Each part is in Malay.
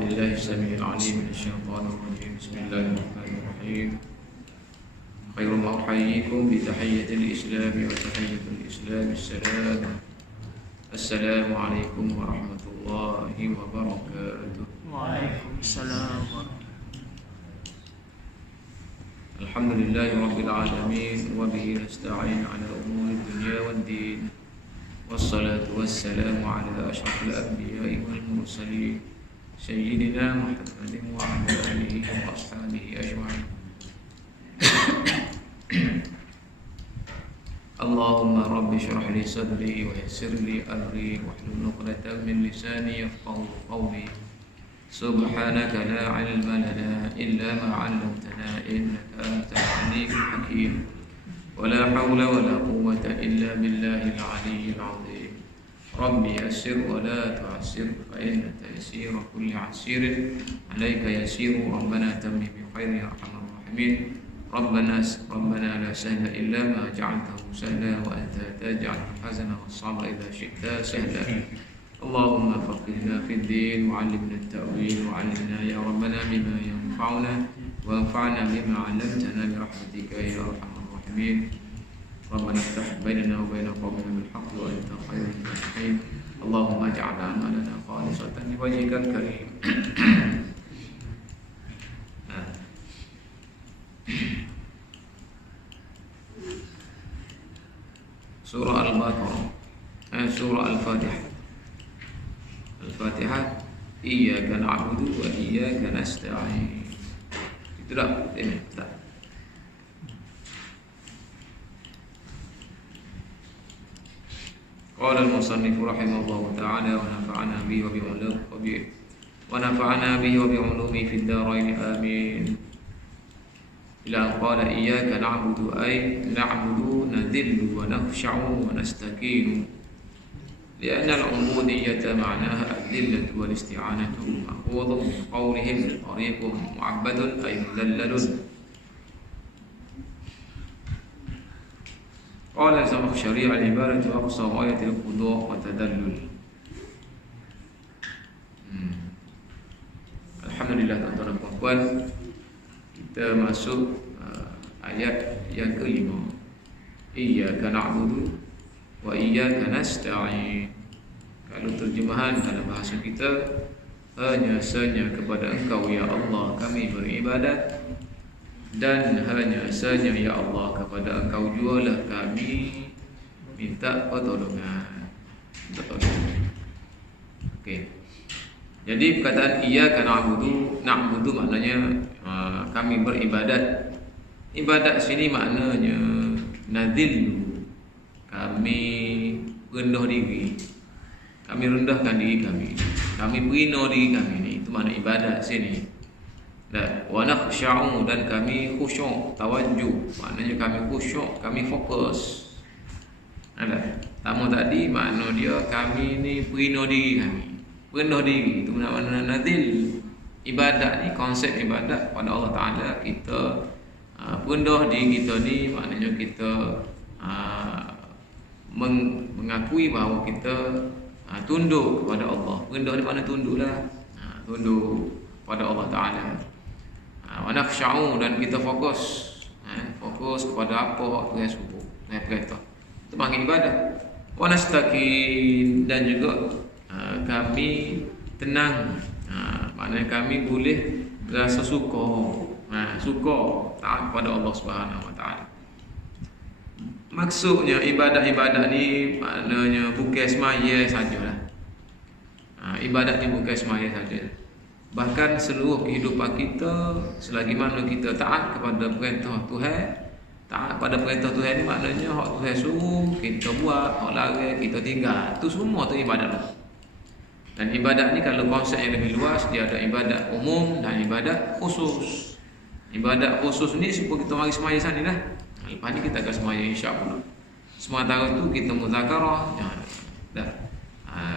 بالله السميع العليم من الشيطان الرجيم. بسم الله الرحمن الرحيم. خير ما أحييكم بتحية الإسلام وتحية الإسلام السلام عليكم ورحمة الله وبركاته. وعليكم السلام ورحمة الله. الحمد لله رب العالمين وبه نستعين على أمور الدنيا والدين، والصلاة والسلام على أشرف الأنبياء والمرسلين سيدنا محمد وعلى آله وأصحابه أجمعين. اللهم رب اشرح لي صدري ويسر لي أمري واحلل عقدة من لساني يفقهوا قولي. سبحانك لا علم لنا إلا ما علمتنا إنك أنت العليم الحكيم. ولا حول ولا قوة إلا بالله العلي العظيم. ربي يسر ولا تعسر فإن تيسير كل عسير عليك يسير. ربنا تمم بخير يا أرحم الراحمين. ربنا لا سهل إلا ما جعلته سهلا وأنت تجعل الحزن والصعب إذا شئت سهلا. اللهم فقهنا في الدين وعلمنا التأويل وعلمنا يا ربنا بما ينفعنا وانفعنا بما علمتنا برحمتك يا أرحم الراحمين. ربنا افتح بيننا وبين قومنا بالحق وأنت خير الفاتحين. اللهم اجعل أعمالنا خالصة لوجهك الكريم. Surah Al-Baqarah, Surah Al-Fatihah. Al-Fatihah, iyyaka na'budu wa iyyaka nasta'in. Itu dah, ini tak. Qala al-musannif rahimahullahu ta'ala wa nafa'ana bihi wa bi'ulumihi fid dharain amin. Ila qala iyyaka na'budu ay na'budu nadillu wa nakhsha'u wa nastakinu. Lianna al-'ubudiyyata ma'naha ad-dillatu wal isti'anatu ma'khudun min qawlihim tariqun mu'abbadun ay mudallalun. Qala Zamakhsyari al-ibaratu aqsa ayatil qudu' wa tadallul. Alhamdulillah tuan-tuan dan puan-puan, kita masuk ayat yang kelima. Iyyaka na'budu wa iyyaka nasta'in. Kalau terjemahan dalam bahasa kita, hanya kepada Engkau ya Allah kami beribadat, dan hanya saja ya Allah kepada Engkau jualah kami minta pertolongan. Okey. Jadi perkataan iyyaka na'budu maknanya kami beribadat. Ibadat sini maknanya nadillu, kami rendah diri, kami rendahkan diri kami bina diri kami ni, itu makna ibadat sini. Dan wa nakhsha'u, dan kami khusyuk, tawajjuh, maknanya kami khusyuk, kami fokus. Ada tamu tadi makna dia kami ni bina diri kami, rendah diri, itu makna nadil. Ibadat ni, konsep ibadat pada Allah Ta'ala, kita rendah diri kita ni maknanya kita mengakui bahawa kita tunduk kepada Allah. Rendah ni makna tunduklah, tunduk pada Allah Ta'ala. Wa nakhsha'u, dan kita fokus kepada apa Tuhan suruh, Tuhan perintah. Itu makna ibadat. Wa nastakin, dan juga kami tenang, maknanya kami boleh rasa suka, taat kepada Allah Subhanahu Wa Taala. Maksudnya ibadat ni maknanya bukan semaya sajalah. Ibadat ni bukan semaya saja. Bahkan seluruh kehidupan kita, selagi mana kita taat kepada perintah Tuhan. Taat pada perintah Tuhan ni maknanya hak Tuhan suruh kita buat, hak larang kita tinggal. Itu semua tu ibadat lah. Dan ibadat ni kalau konsep yang lebih luas, dia ada ibadat umum dan ibadat khusus. Ibadat khusus ni supaya kita mari semaya sana dah. Lepas ni kita akan semaya insya-Allah. Sementara tu kita muzakarah, dah.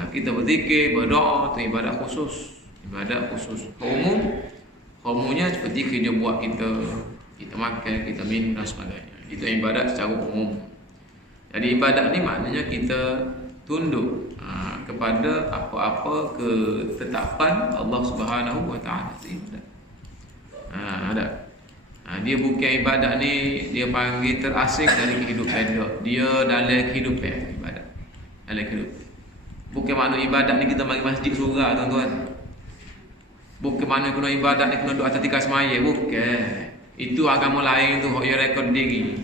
Kita berzikir, berdoa, tu ibadat khusus. Ibadat khusus. Umumnya seperti kerja buat kita makan, kita minum dan sebagainya. Itu ibadat secara umum. Jadi ibadat ni maknanya kita tunduk, kepada apa-apa ketetapan Allah Subhanahu wa taala. Ada. Dia bukan ibadat ni dia panggil terasing dari kehidupan dia dalam kehidupan ibadat. Dalam kehidupan. Bukan makna ibadat ni kita mari masjid surau tuan-tuan. Bukan makna kena ibadat ni kena duduk atas tikar semaya, bukan. Itu agama lain tu hok dia rekod diri.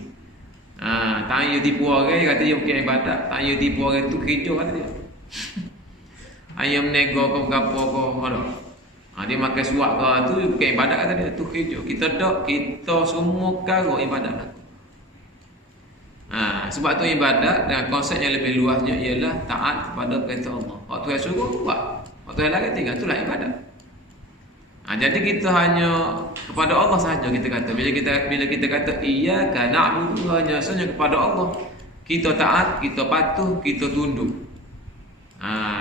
Tanya tipu orang kata dia bukan ibadat, tanya tipu orang tu kerja kata dia. Ayam nego kau gapo kau ada. Dia makan suap ke tu bukan ibadat kata dia, tu kerja. Kita semua karo ibadat lah. Sebab tu ibadat dan konsep yang lebih luasnya ialah taat kepada perintah Allah. Waktu yang suruh buat, waktu yang larang tinggal, itulah ibadat. Jadi kita hanya kepada Allah sahaja kita kata. Bila kita kata iyyaka na'budu, hanya sahaja kepada Allah. Kita taat, kita patuh, kita tunduk.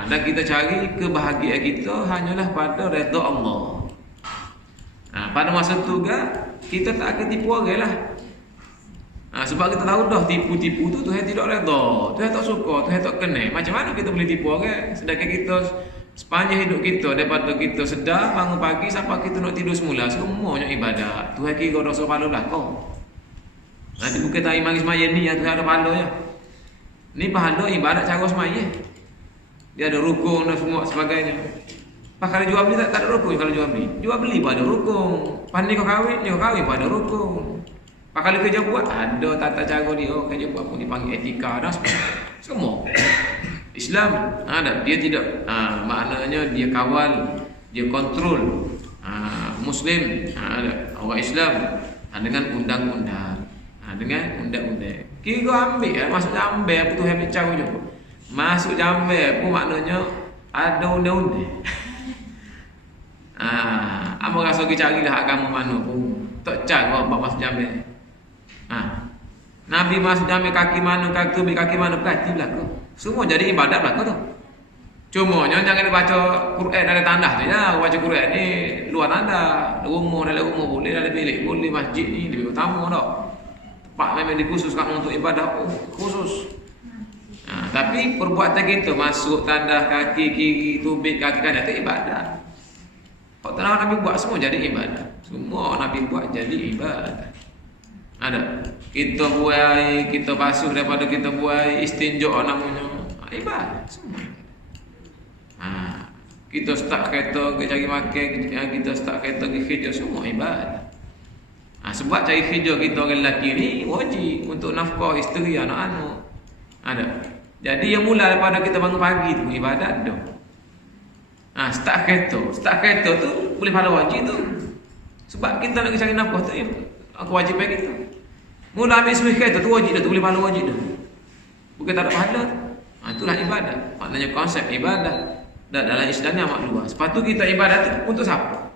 Dan kita cari kebahagiaan kita hanyalah pada redha Allah. Pada masa tu kita tak akan tipu orang lah. Sebab kita tahu dah tipu-tipu tu Tuhan tidak redha, Tuhan tak suka, Tuhan tak kenal. Macam mana kita boleh tipu orang? Sedangkan kita sepanjang hidup kita, daripada kita sedar bangun pagi sampai kita nak tidur semula, semuanya ibadat. Tuhan kira dosa pahala belakang. Nanti bukan tak mari semaya ni yang Tuhan ada pahala ya. Ni pahala ibadat cara semaya. Dia ada rukun dan semua sebagainya. Kalau jual beli tak ada rukun. Kalau jual beli pun ada rukun. Pandai kau kahwin pun ada rukun. Kalau kerja buat ada tata cara dia. Kerja buat pun dipanggil etika dan semua. Islam ada, dia tidak maknanya dia kawal, dia kontrol Muslim, ada orang Islam dengan undang-undang, dengan undang-undang. Kira ambil masuk jambe apa tu yang bicara je. Masuk jambe pun maknanya ada undang-undang. Apa rasa kita cari dah agama mana pun tak cari apa masuk jambe. Nabi masuk jambe kaki mana kaki belakang. Semua jadi ibadat belaka tu. Cuma jangan dibaca Quran dalam tandas tu ya. Baca Quran ni luar tandas, dalam rumah boleh, dalam bilik boleh, masjid ni lebih utama dah. Tempat memang dikhususkan untuk ibadah khusus. Tapi perbuatan kita masuk tandas kaki kiri, tubik kaki kanan tu ibadat. Kalau tanah Nabi buat semua jadi ibadat. Semua Nabi buat jadi ibadat. Ada. Kita buai, kita basuh daripada kita buai istinja namanya ibadat semua. Kita start kereta ke cari makan, kita start kereta ke kerja semua ibadat. Sebab cari kerja kita orang lelaki ni wajib untuk nafkah isteri anak-anak. Ada. Jadi yang mula daripada kita bangun pagi tu ibadat dah. Start kereta tu boleh pada wajib tu. Sebab kita nak cari nafkah tu kewajipan kita. Mula ambil semua kereta tu wajib dah, tu boleh pahala wajib dah. Bukan tak ada pahala. Itulah ibadat. Maknanya konsep ibadat dalam Islam ni amat luas. Lepas tu kita ibadat tu untuk siapa?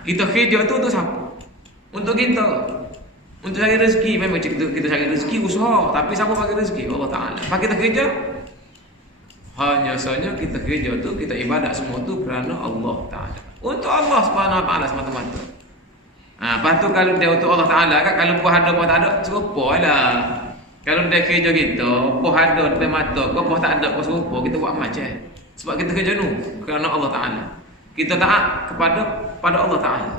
Kita kerja tu untuk siapa? Untuk kita. Untuk cari rezeki. Memang kita cari rezeki usaha, tapi siapa bagi rezeki? Allah Ta'ala. Lepas kita kerja, hanya saja kita kerja tu, kita ibadat semua tu kerana Allah Ta'ala. Untuk Allah Subhanahu Wa Ta'ala semata-mata. Lepas tu kalau dia untuk Allah Ta'ala kan, kalau puas ada puas tak ada serupa lah. Kalau dia kerja kita puas ada depan mata, puas tak ada puas serupa, kita buat macam. Sebab kita kerja tu kerana Allah Ta'ala. Kita taat kepada Allah Ta'ala.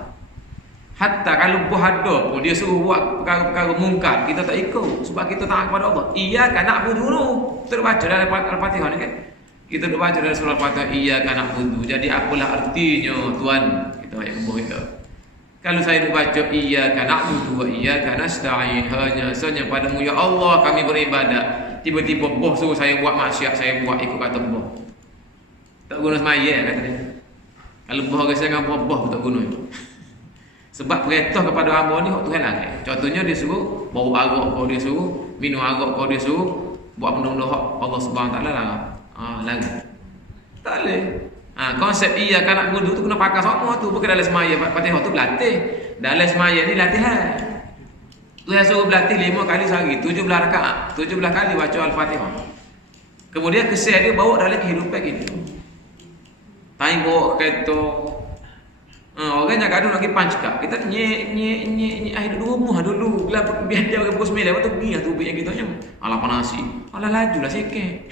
Hatta kalau puas ada pun dia suruh buat perkara-perkara mungkar, kita tak ikut sebab kita taat kepada Allah. Iyyaka na'budu dulu. Kita baca dalam Al-Fatihah ni kan. Kita dah baca dalam surah Al-Fatihah iyyaka na'budu. Jadi apalah artinya Tuhan? Kita ayat nombor kita. Kalau saya baca iyyaka na'budu wa iyyaka nasta'in, hanya sahaja padamu ya Allah kami beribadat. Tiba-tiba boh suruh saya buat maksiat, saya buat ikut kata boh. Tak guna semaya kata dia. Kalau boh saya dengan boh tak guna. Sebab perintah kepada hamba ni Tuhan larang. Contohnya dia suruh bau arak kau, dia suruh minum arak kau, dia suruh buat benda-benda hak Allah Subhanahu Taala larang. Larang. Tak boleh. Konsep iyyaka na'budu tu kena pakai semua tu, bukan dalam semaya Fatihah tu berlatih. Dalam semaya ni latihan. Tuhan suruh berlatih 5 kali sehari, 17 rakaat, 17 kali baca Al-Fatihah. Kemudian kesan dia bawa dalam kehidupan kita. Tai bawa kereta. Orang yang gaduh nak pergi pancak, kita nyek air dulu rumah dulu. Biar dia orang pukul 9 lepas tu pergi tu biar kita nya. Ala panasi. Ala lajulah sikit.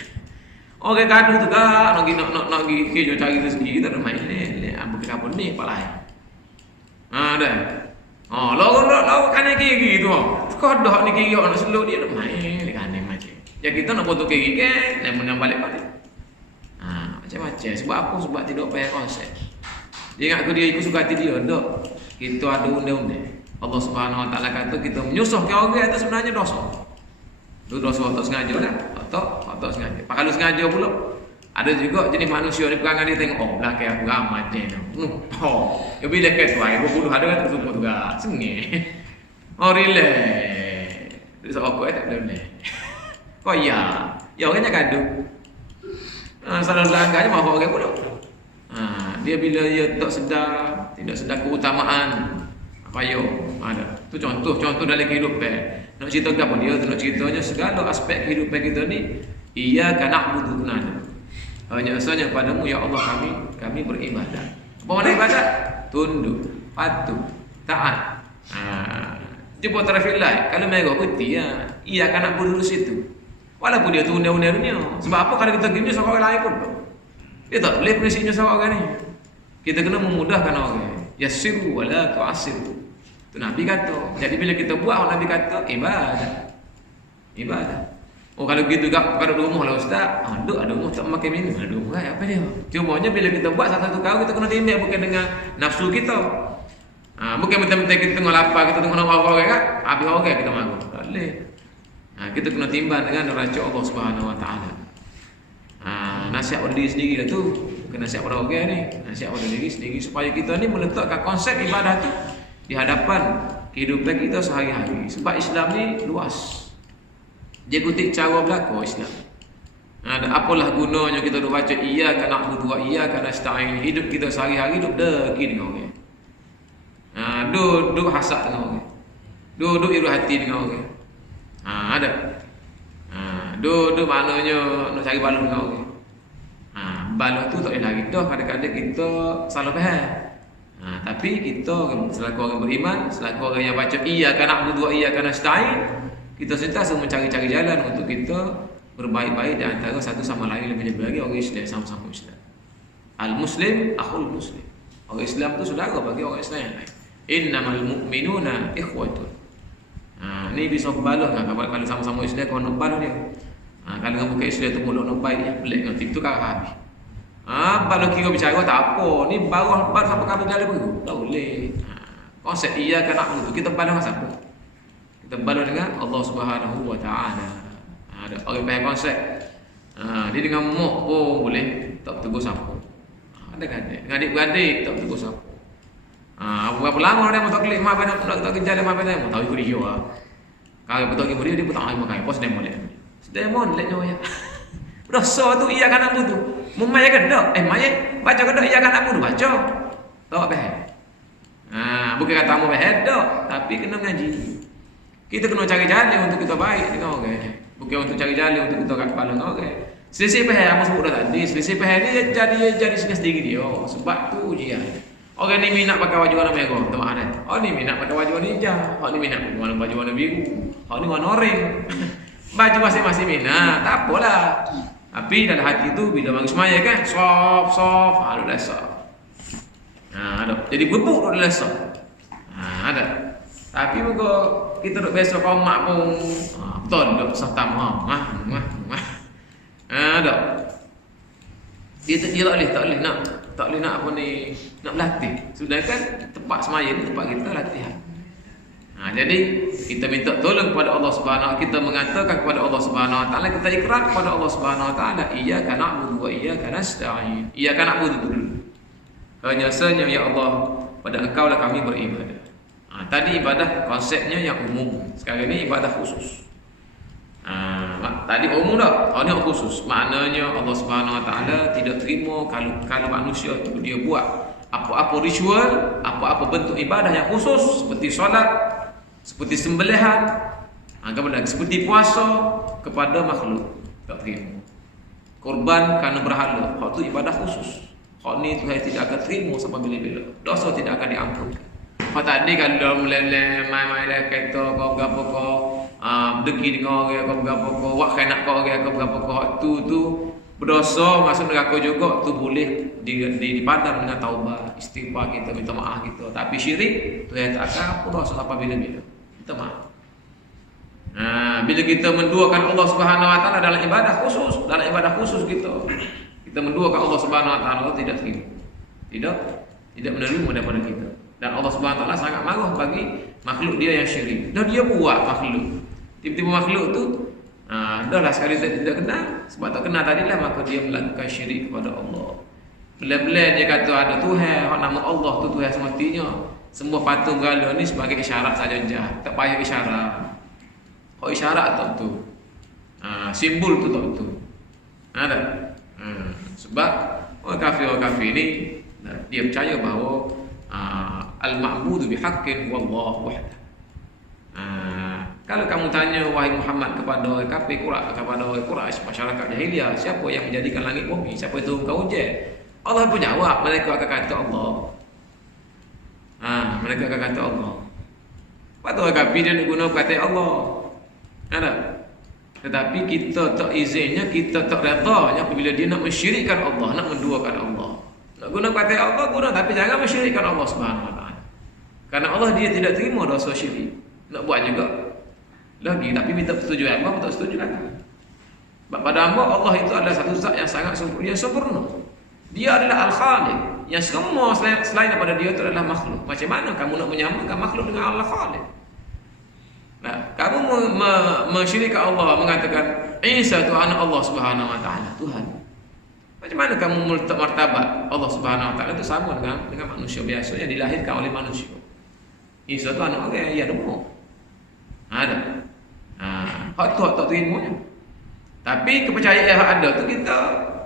Orang gaduh tu gak nak pergi cari rezeki kita dah main ni. Apa kita pun ni pak lain. Dah. Lawan kan kiri tu. Kau dah ni kiri nak selok dia dah main kan ni macam. Ya kita nak potong kiri kan, nak balik. Macam-macam. Sebab apa? Sebab tidak payah konsep. Dia ingat dia ikut suka hati dia. Tak. Kita ada undang-undang. Allah Subhanahu Wa Taala kata kita menyusahkan orang itu sebenarnya dosa. Itu dosa tak sengaja lah. Tak sengaja. Kalau sengaja pula. Ada juga jenis manusia ni perangai dia tengok, belakang aku ramai je. Ya bila kata tuan, aku bunuh ada kan tersebut juga. Sengih. Relax. Dia sok tak boleh. Kau ya orangnya gaduh. Salah langgarnya mahu orang pula. Dia bila dia tidak sedar keutamaan apa ada. Tu contoh dalam kehidupan. Nak cerita apa dia? Nak ceritanya segala aspek kehidupan kita ni iyyaka na'budu wa hanya saja padamu ya Allah kami beribadah. Apa makna ibadat? Tunduk, patuh, taat. Jumpa tarafillah. Kalau mereka putih ya, iyyaka na'budu di situ. Walaupun dia tu undang-undang dunia. Sebab apa kalau kita gini sama orang lain pun. Dia tak boleh prinsipnya sama orang ni. Kita kena memudahkan orang. Yassiru wala tu'assiru. Tu Nabi kata. Jadi bila kita buat Nabi kata ibadah. Kalau gitu gak pada rumah lah ustaz. Ada rumah tak makan minum. Ada rumah apa dia? Cumanya bila kita buat satu kau kita kena tindak bukan dengan nafsu kita. Bukan betul-betul kita tengok lapar, kita tengok orang kan. Habis orang kita makan. Tak boleh. Kita kena timbang dengan neraca Allah Subhanahu Wa Taala. Nasihat pada diri sendiri lah tu. Bukan nasihat pada orang ni. Nasihat pada diri sendiri supaya kita ni meletakkan konsep ibadah tu di hadapan kehidupan kita sehari-hari. Sebab Islam ni luas. Dia kutip cara berlaku Islam. Apalah gunanya kita duk baca iyyaka na'budu wa iyyaka nasta'in. Hidup kita sehari-hari duk deki dengan orang. Duk hasad dengan orang. Duk iri hati dengan orang. Ada. Duk maknanya nak cari balon dengan orang. Balon tu tak boleh lagi dah. Kadang-kadang kita salah faham. Tapi kita selaku orang beriman, selaku orang yang baca iyyaka na'budu wa iyyaka nasta'in, kita sentiasa mencari-cari jalan untuk kita berbaik-baik di antara satu sama lain, lebih lagi orang Islam sama-sama Islam. Al-Muslim akhul Muslim. Orang Islam itu saudara bagi orang Islam yang lain. Innamal mu'minuna ikhwatun. Ni bisa berbaloi kalau sama-sama Islam kau nak baloi dia. Kalau kamu bukan Islam tu mulut nak baik ya, pelik nanti tu kan habis. Kalau kira bicara tak apa, ni baru siapa kamu dalam tu? Tak boleh. Konsep iyyaka na'budu kita baloi dengan siapa? Kita baloi dengan Allah Subhanahu Wa Taala. Ada orang faham konsep. Dia dengan mak pun boleh tak tegur siapa. Ada kan dia. Dengan adik-beradik tak tegur siapa. Berapa lama dia mau tak klik mak nak kerja dia mak dia mau tahu ikut dia. Kalau betul ke dia pun tak mau makan. Pos demo lek. Demo lek nyoya. Dosa tu iyyaka na'budu. Mumaya kedok. Maya baca kedok iyyaka na'budu baca. Tak faham. Bukan kata mu faham dak, tapi kena ngaji. Kita kena cari jalan untuk kita baik dengan orang. Bukan untuk cari jalan untuk kita kat kepala dengan orang. Selisih faham apa sebut dah tadi. Selisih faham ni jadi sendiri dia. Sebab tu dia. Orang ni minat pakai baju warna merah, teman ada. Ni minat pakai baju warna hijau. Ni minat pakai baju warna biru. Ni warna oranye. Baju masing-masing minat, tak apalah. Tapi dalam hati tu bila bagi semaya kan, soft, ada lesok. Ada. Jadi bubuk ada lesok. Ada. Tapi muka kita duk biasa kau mak pun betul duk serta mah. Ada. Dia tak boleh nak apa ni, nak berlatih. Sudah kan tempat semaya ni tempat kita latihan. Jadi kita minta tolong kepada Allah Subhanahu, kita mengatakan kepada Allah Subhanahu Wa Taala, kita ikrar kepada Allah Subhanahu Wa Taala, iyyaka na'budu wa iyyaka nasta'in. Iyyaka na'budu dulu. Hanya saja ya Allah, pada Engkau lah kami beribadah. Tadi ibadah konsepnya yang umum. Sekarang ini ibadah khusus. Tadi umum dah, ini khusus. Maknanya Allah Subhanahu Wa Taala tidak terima kalau manusia itu dia buat apa-apa ritual, apa-apa bentuk ibadah yang khusus seperti solat, seperti sembelihan, seperti puasa kepada makhluk. Tak terima. Korban kerana berhala, hak tu ibadah khusus. Hak ni Tuhan tidak akan terima sampai bila-bila. Dosa tidak akan diampunkan. Hak tadi kalau main-main dah kata kau berapa kau deki dengan orang kau berapa kau wak kena kau orang kau berapa kau tu Berdosa masuk neraka juga tu boleh dipadam dengan taubat, istighfar kita, minta maaf kita. Tapi syirik tu yang tak akan apa dosa apa bila-bila. Minta maaf. Bila kita menduakan Allah Subhanahu wa taala dalam ibadah khusus kita menduakan Allah Subhanahu wa taala, Allah tidak terima. Tidak menerima daripada kita. Dan Allah Subhanahu wa taala sangat marah bagi makhluk dia yang syirik. Dan dia buat makhluk. Tiba-tiba makhluk tu dah lah sekali tidak kenal. Sebab tak kenal tadilah maka dia melakukan syirik kepada Allah. Bila-bila dia kata ada Tuhan, nama Allah tu Tuhan semestinya. Semua patung berhala ni sebagai isyarat saja. Tak payah isyarat. Kalau isyarat tak betul. Simbol tu tak betul. Ada. Sebab orang kafir ni dia percaya bahawa al-ma'budu bihaqqin wallahu wahdah. Kalau kamu tanya wahai Muhammad kepada orang kafir kepada orang Quraisy masyarakat jahiliyah, siapa yang menjadikan langit bumi? Siapa yang turunkan hujan? Allah pun jawab, mereka akan kata Allah. Mereka akan kata Allah. Waktu orang kafir dia nak guna kata Allah. Ada. Tetapi kita tak izinnya, kita tak redanya apabila dia nak mensyirikkan Allah, nak menduakan Allah. Nak guna kata Allah guna, tapi jangan mensyirikkan Allah Subhanahu wa taala. Karena Allah dia tidak terima dosa syirik. Nak buat juga lagi, tapi minta persetujuan hamba, tak setuju lagi. Sebab pada hamba Allah itu adalah satu zat yang sangat sempurna. Dia adalah Al-Khaliq, yang semua selain daripada dia itu adalah makhluk. Macam mana kamu nak menyamakan makhluk dengan Allah Khaliq? Nah, kamu mensyirikkan Allah, mengatakan Isa itu anak Allah Subhanahu wa taala, Tuhan. Macam mana kamu meletak martabat Allah Subhanahu wa taala itu sama dengan manusia biasa yang dilahirkan oleh manusia? Isa itu anak orang yang ada. Ada. Hak tu tak terimanya. Tapi kepercayaan yang ada tu kita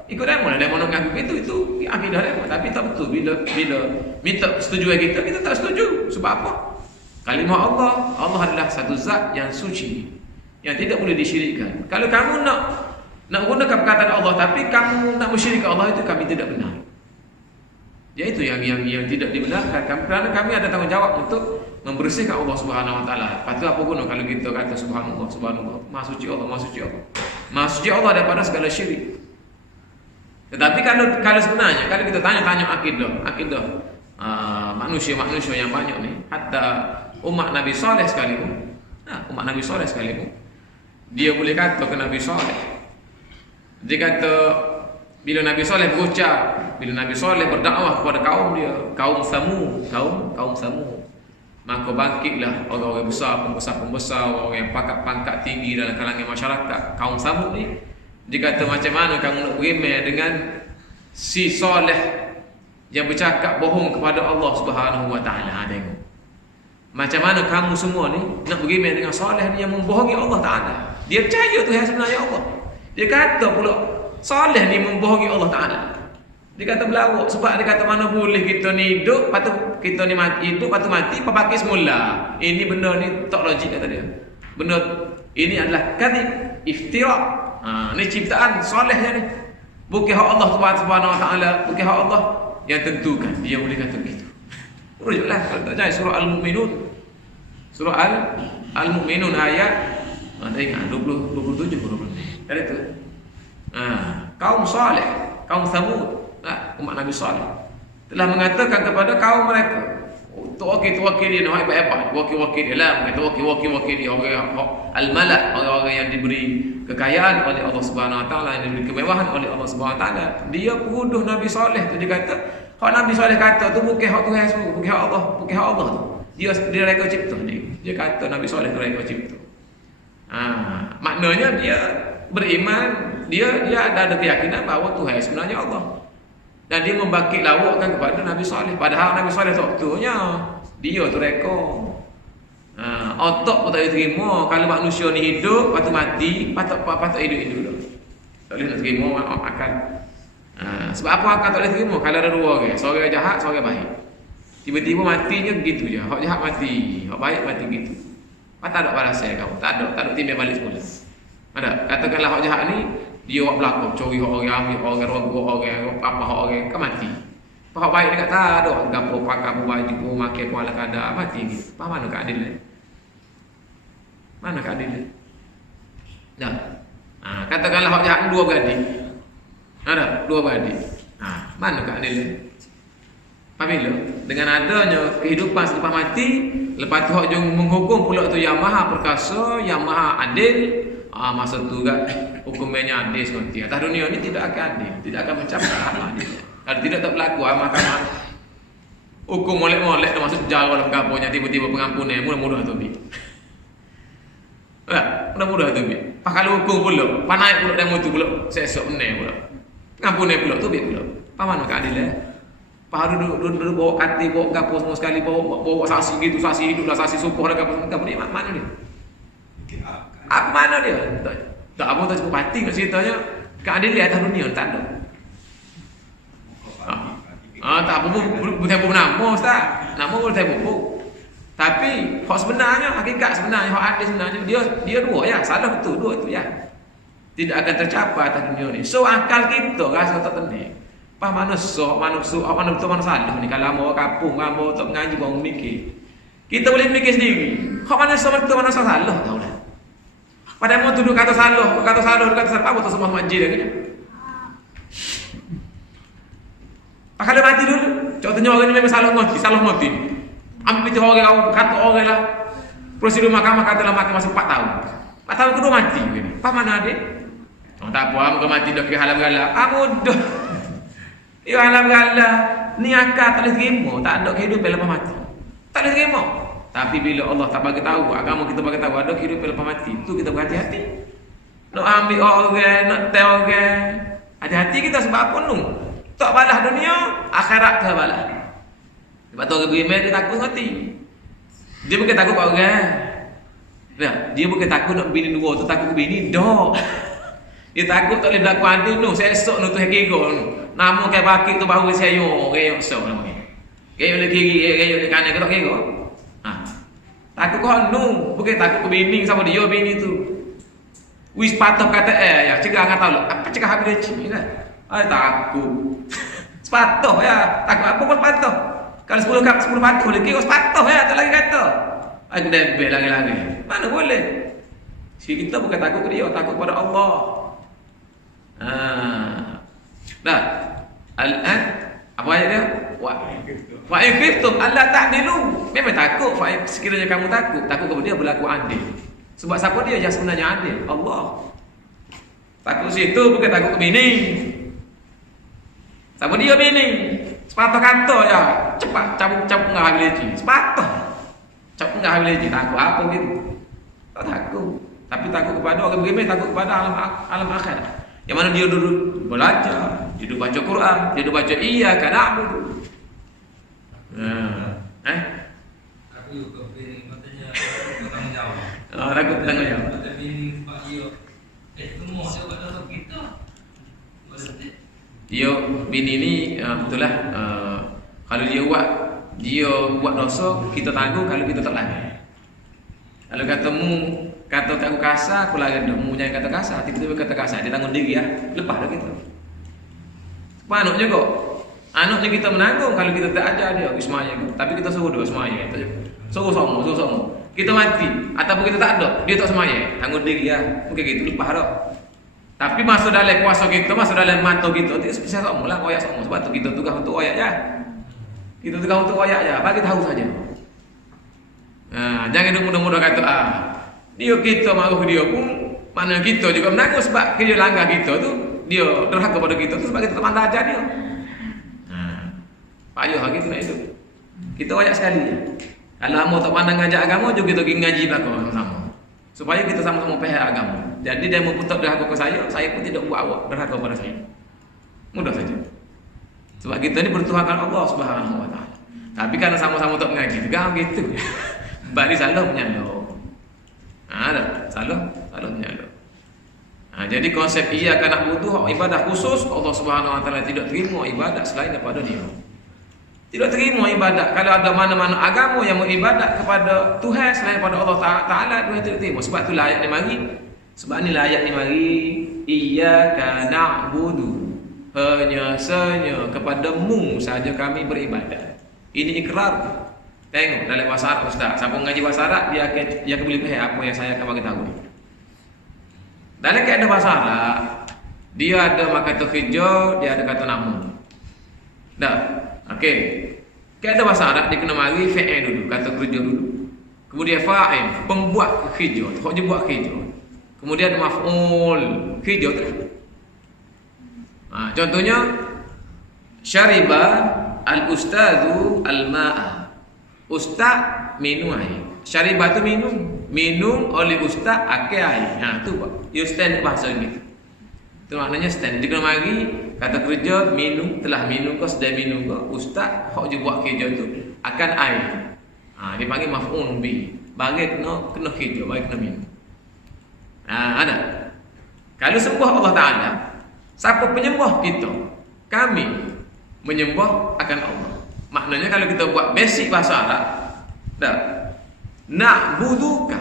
ikut demo lah. Demo nak ngaku itu akidah demo. Tapi tak betul bila minta persetujuan kita tak setuju. Sebab apa? Kalimah Allah adalah satu zat yang suci, yang tidak boleh disyirikkan. Kalau kamu nak gunakan perkataan Allah tapi kamu nak mensyirikkan Allah, itu kami tidak benar. Iaitu yang tidak dibenarkan. Kerana kami ada tanggungjawab untuk membersihkan Allah Subhanahu wa taala. Patut apa guna kalau kita kata subhanallah, Maha suci Allah, Maha suci Allah. Maha suci Allah daripada segala syirik. Tetapi kalau sebenarnya kalau kita tanya akidah manusia yang banyak ni, hatta umat Nabi Saleh sekalipun, dia boleh kata ke Nabi Saleh. Dia kata bila Nabi Saleh berucap, bila Nabi Saleh berdakwah kepada kaum dia, kaum Samud, maka bangkitlah orang-orang besar, pembesar, orang yang pangkat tinggi dalam kalangan masyarakat. Kaum Samud ni, dia kata macam mana kamu nak berimeh dengan si Saleh yang bercakap bohong kepada Allah Subhanahu wa taala. Tengok. Macam mana kamu semua ni nak berimeh dengan Saleh ni yang membohongi Allah Taala. Dia percaya Tuhan sebenarnya Allah. Dia kata pula Saleh ni membohongi Allah Taala. Dia kata berlawak sebab dia kata mana boleh kita ni hidup, patut kita ni mati, hidup patut mati, pakai semula. Ini benda ni tak logik kata dia. Benda ini adalah kadhib, iftira. Ni ciptaan Salehnya ni. Bukan hak Allah Subhanahu wa taala, bukan hak Allah yang tentukan. Dia boleh kata begitu. Rujuklah kalau tak percaya surah Al-Mu'minun. Surah Al-Mu'minun ayat ada ingat 27 dari itu. Kaum Saleh, kaum Samud, umat Nabi Saleh telah mengatakan kepada kaum mereka, wakil dia nak hebat-hebat, wakil dia lah, kata wakil dia orang al-malak, orang-orang yang diberi kekayaan oleh Allah Subhanahu wa taala, yang diberi kemewahan oleh Allah Subhanahu wa taala. Dia peruduh Nabi Saleh tu, dia kata hak Nabi Saleh kata tu bukan hak Tuhan semua, bukan hak Allah tu. Dia reka cipta ni. Dia kata Nabi Saleh tu reka cipta. Maknanya dia beriman, dia ada keyakinan bahawa Tuhan sebenarnya Allah. Dan dia membangkit lawakkan kepada Nabi Saleh. Padahal Nabi Saleh tak betulnya. Dia tu reka. Otak pun tak boleh terima. Kalau manusia ni hidup, patut mati, patut hidup-hidup. Tak boleh nak terima akan. Sebab apa akan tak boleh terima? Kalau ada dua orang, seorang jahat, seorang baik. Tiba-tiba matinya begitu je. Hak jahat mati, hak baik mati begitu. Tak ada balasan kamu. Tak ada timbang balik semula. Ada. Katakanlah hak jahat ni dia buat berlaku, curi hak orang, ambil orang, rogok orang, apa hak orang, kan mati. Hak baik dekat tak ada. Gapo pakai baju, makan kuala kada, mati gitu. Mana keadilan? Mana keadilan? Dah. Katakanlah hak jahat dua beradik. Ada dua beradik. Mana keadilan? Apabila dengan adanya kehidupan selepas mati, lepas tu hak jung menghukum pula tu yang maha perkasa, yang maha adil, masa tu juga hukumnya adil seperti atas dunia ni tidak akan adil, tidak akan mencapai adil. Kalau tidak tak berlaku mahkamah hukum molek-molek dah masuk jauh dalam kampungnya, tiba-tiba pengampunan mudah-mudah tu bi. Mudah-mudah tu bi. Pak kalau hukum pula, panai pula demo tu pula, sesok meneh pula. Pengampunan pula tu bi pula. Paman keadilan. Pak duduk bawa kati, bawa gapo semua sekali, bawa saksi gitu, saksi hidup lah, saksi sumpah lah, gapo ni mana dia? Apa mana dia? Tak apa tak cukup pati kat ceritanya. Keadilan atas dunia tak ada. Tak apa boleh tempoh nama ustaz. Nama boleh tempoh. Tapi hak sebenarnya, hakikat sebenarnya, hak adil sebenarnya dia dua ya, salah betul dua tu ya. Tidak akan tercapai atas dunia ni. So akal kita rasa tak tenang. Apa mana salah ni kalau mau kampung, mau tak mengaji, mau mikir. Kita boleh mikir sendiri. Hak mana salah tahu dah. Pada mau tuduh kata salah, apa tu semua majid lagi. Kalau mati dulu, contohnya orang ni memang salah mati. Ambil itu orang kata orang lah. Prosedur mahkamah katalah mati masuk 4 tahun. 4 tahun kedua mati begini. Apa mana dia? Tak apa, muka mati dah kira halam gala. Mudah. Ya halam gala. Ni akal tak boleh terima, tak ada kehidupan lepas mati. Tak boleh terima. Tapi bila Allah tak bagi tahu, agama kita bagi tahu ada kehidupan lepas mati, tu kita berhati-hati. Nak ambil orang, nak tahu orang. Hati-hati kita sebab apa nu? Tak balas dunia, akhirat tak balas. Sebab tu orang beriman dia takut mati. Dia bukan takut kat orang. Nah, dia bukan takut nak bini dua tu, takut bini dah. Dia takut tak boleh berlaku adil nu, esok nu tu hakiko nu. Nama kai bakit tu baru saya reyok so nama ni. Reyok le kiri, reyok le kanan ketok kira. Takut kau nu, bukan takut ke bini sama dia bini tu. Wis patah kata ya, cegah enggak tahu apa cegah habis dia kan. Takut. Sepatah ya, takut apa pun patah. Kalau 10 patah boleh kira sepatah ya, tak lagi kata. Ada bel lagi. Mana boleh? Si kita bukan takut ke dia, takut pada Allah. Dah. Al-an apa ayat dia? Wa in khiftum alla ta'dilu. Memang takut sekiranya kamu takut kepada dia berlaku adil. Sebab siapa dia yang sebenarnya adil? Allah. Takut situ bukan takut ke bini. Siapa dia bini? Sepatah kata ya, cepat cabut enggak habis lagi. Sepatah. Cabut enggak habis lagi. Takut apa gitu? Tak takut. Tapi takut kepada orang beriman, takut kepada alam akhirat. Yang mana dia duduk belajar, dia duduk baca Quran, dia duduk baca iyyaka na'budu. Aku juga bini katanya tanggungjawab. Takut tanggungjawab. Kata bini sebab dia semua dia buat dosa kita. Dia bini ni betul lah. Kalau dia buat dosa, kita tanggung. Kalau kita tak langgar. Kalau kata aku kasar, aku langgar dah. Mu jangan kata kasar, tiba-tiba kata kasar, dia tanggung diri ya. Lepas dah kita. Anaknya kok. Anaknya kita menanggung kalau kita tak ajar dia semaya. Tapi kita suruh dia semaya. Suruh semua. Kita mati ataupun kita tak ada, dia tak semaya. Tanggung diri ya. Mungkin gitu lepas dah. Tapi masuk dalam kuasa kita, masuk dalam mata kita, itu spesial semua lah, koyak semua. Sebab tu kita tugas untuk koyak ya. Kita tugas untuk koyak ya, bagi tahu saja. Jangan duk mudah-mudah kata dia kita marah dia pun mana kita juga menanggung sebab dia langgar kita tu, dia derhaka kepada kita tu sebab kita tak pandai ajar dia. Payah lagi tu nak hidup. Kita koyak sekali ya. Kalau kamu tak pandang ngajar agama juga kita pergi ngaji belakang sama. Supaya kita sama-sama pihak agama. Jadi dia memputak derhaka ke saya pun tidak buat awak derhaka kepada saya. Mudah saja. Sebab kita ni bertuhankan Allah Subhanahu wa taala. Tapi karena sama-sama tak mengaji juga gitu. Balik salah menyalur. Salah menyalur. Jadi konsep iyyaka na'budu ibadah khusus Allah Subhanahu wa taala tidak terima ibadah selain daripada dia. Tidak terima ibadat. Kalau ada mana-mana agama yang beribadat kepada Tuhan selain daripada Allah Ta'ala, Tuhan tidak terima. Sebab itulah ayat ni mari. Sebab inilah ayat ni mari. Iyyaka na'budu. Hanya kepada-Mu sahaja kami beribadat. Ini ikrar. Tengok dalam bahasa Arab Ustaz. Siapa mengaji bahasa Arab, dia akan boleh faham apa yang saya akan bagi tahu. Dalam keadaan bahasa Arab, Dia ada kata hijau, dia ada kata namun. Dah. Okey. Kita ada bahasa Arab dia kena mari fa'il dulu, kata kerja dulu. Kemudian fa'il, pembuat hijau, hok je buat hijau. Kemudian maf'ul hijau tu. Contohnya syariba al-ustadzu al-ma'a. Ustaz minum air. Syariba tu minum oleh ustaz akai air. Tu Pak. You stand bahasa gitu. Itu maknanya stand. Dia kena mari kata kerja minum, telah minum kau, sedang minum kau. Ustaz hok je buat kerja tu akan air. Dia panggil maf'ul bi. Bagi kena kerja, bagi kena minum. Ada. Kalau sembah Allah Taala, siapa penyembah kita? Kami menyembah akan Allah. Maknanya kalau kita buat basic bahasa Arab, dah. Na'buduka.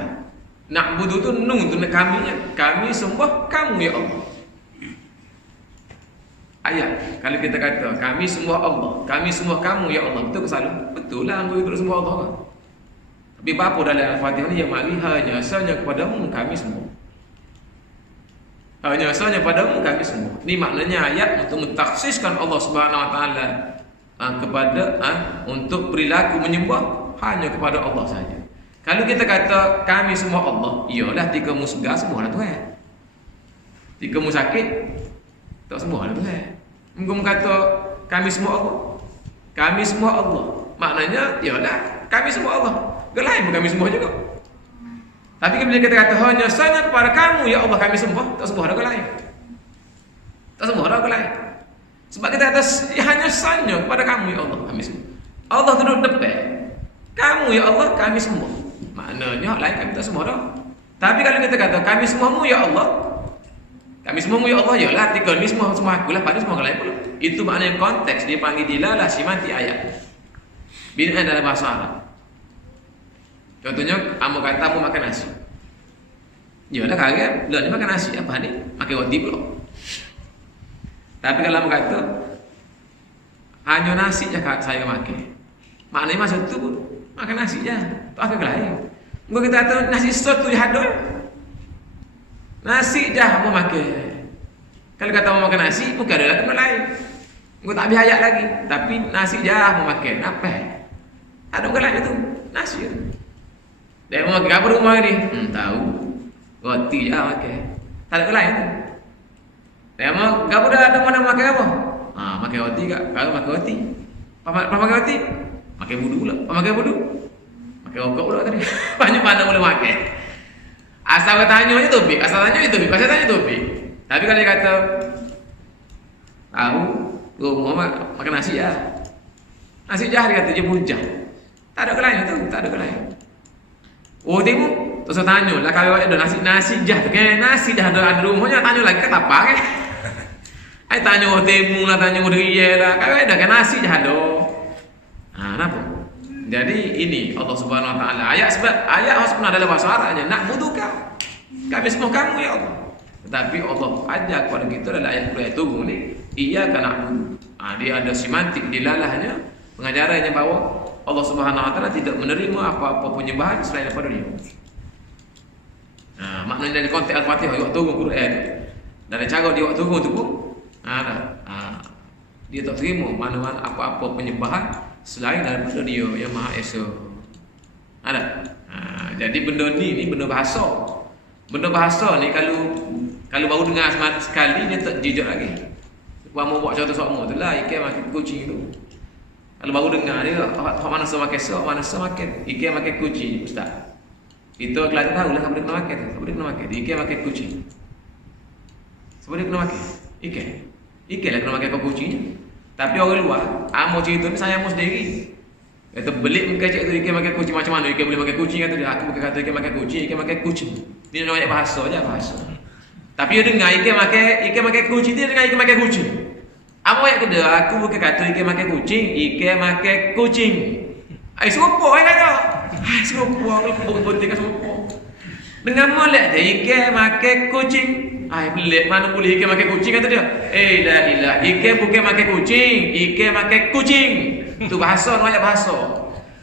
Na'budu tu nun tu kaminya. Kami sembah kamu ya Allah. Ayat. Kalau kita kata kami sembah Allah, kami sembah kamu ya Allah, betul ke salah? Betul lah, aku ikut sembah Allah kan. Tapi apa dalam Al-Fatihah ni yang mari hanya sahaja kepadamu kami sembah. Hanya sahaja padamu kami semua. Ini maknanya ayat untuk mentaksiskan Allah Subhanahu Wa Taala kepada untuk perilaku menyembah hanya kepada Allah saja. Kalau kita kata kami semua Allah, iyalah tika mu segar semua lah Tuhan. Tika mu sakit tak semua lah Tuhan. Engkau kata kami semua Allah. Kami semua Allah. Maknanya iyalah kami semua Allah. Gelain kami semua juga. Tapi bila kita kata hanya sahaja kepada kamu ya Allah kami sembah, tak sembah orang lain. Tak sembah orang lain. Sebab kita kata hanya sahaja kepada kamu ya Allah kami sembah. Allah duduk depan. Kamu ya Allah kami sembah. Maknanya lain kami tak sembah dah. Tapi kalau kita kata kami semuamu ya Allah, kami semuamu ya Allah, yalah tiga ni semua aku lah, pada semua lain pula. Itu maknanya konteks dia panggil dilalah simanti ayat. Binaan dalam bahasa Arab. Contohnya, kamu kata kamu makan nasi. Ya dah kaget, lah ni makan nasi apa ni? Makan roti pula. Tapi kalau kamu kata hanya nasi je saya makan. Maknanya masa tu makan nasi je. Tak ada lain. Engko kita kata nasi sotu je ada. Nasi je mau makan. Kalau kata mau makan nasi, bukan ada lagi lain. Engko tak habis ayat lagi, tapi nasi je mau makan. Apa? Ada bukan lain itu. Nasi je. Dia mau makan apa rumah ni? Tahu. Roti je makan. Tak ada lain tu. Dia mau gapo dah ada mana makan apa? Makan roti kak. Kalau makan roti. Apa makan roti? Makan budu pula. Apa makan budu? Makan rokok pula tadi. Banyak mana boleh makan. Asal tanya je topik. Asal tanya je topik. Asal tanya topik. Tapi kalau dia kata tahu, rumah makan nasi ya. Nasi jah dia kata je bujang. Tak ada lain tu, tak ada lain. Oh temu, terus tanya lah kalau ada nasi jah tu kan nasi dah ada rumahnya tanya lagi kata apa kan? Ai tanya oh temu lah tanya oh dia lah kalau ada kan nasi jah ada. Kenapa? Jadi ini Allah Subhanahu Wa Taala ayat sebab ayat sebenarnya dalam bahasa Arabnya nak butuhkan kami semua kamu ya Allah. Tetapi Allah ajak kepada kita dalam ayat turun ni iyyaka na'budu. Dia ada semantik dilalahnya pengajarannya bahawa Allah Subhanahu Wa Taala tidak menerima apa-apa penyembahan selain daripada Dia. Maknanya dari konteks Al-Fatihah dia turun Quran. Dari cara dia turun tu pun dia tak terima mana-mana apa-apa penyembahan selain daripada Dia yang Maha Esa. Jadi benda ni benda bahasa. Benda bahasa ni kalau baru dengar sekali dia tak jejak lagi. Mau buat contoh sama tu lah ikan makan kucing tu. Kalau baru dengar dia hak mana semakin sok mana semakin ikan makan kucing ustaz. Itu Kelantan tahu lah apa dia kena makan tu. Apa dia kena makan? Ikan makan kucing. Siapa dia kena makan? Ikan lah kena makan kucing. Tapi orang luar mau cerita ni saya mau sendiri. Kata belik muka cik tu ikan makan kucing macam mana ikan boleh makan kucing kata dia. Aku bukan kata ikan makan kucing. Dia namanya bahasa je bahasa. Tapi dia dengar ikan makan kucing, dia dengar ikan makan kucing. Apa yang kedua, aku bukan kata ikan makan kucing. Ai serupa ai kata. Serupa putih kan serupa. Dengar molek je ikan makan kucing. Ai pelik mana boleh ikan makan kucing kata dia. La ilah, ikan bukan makan kucing, ikan makan kucing. Itu bahasa banyak bahasa.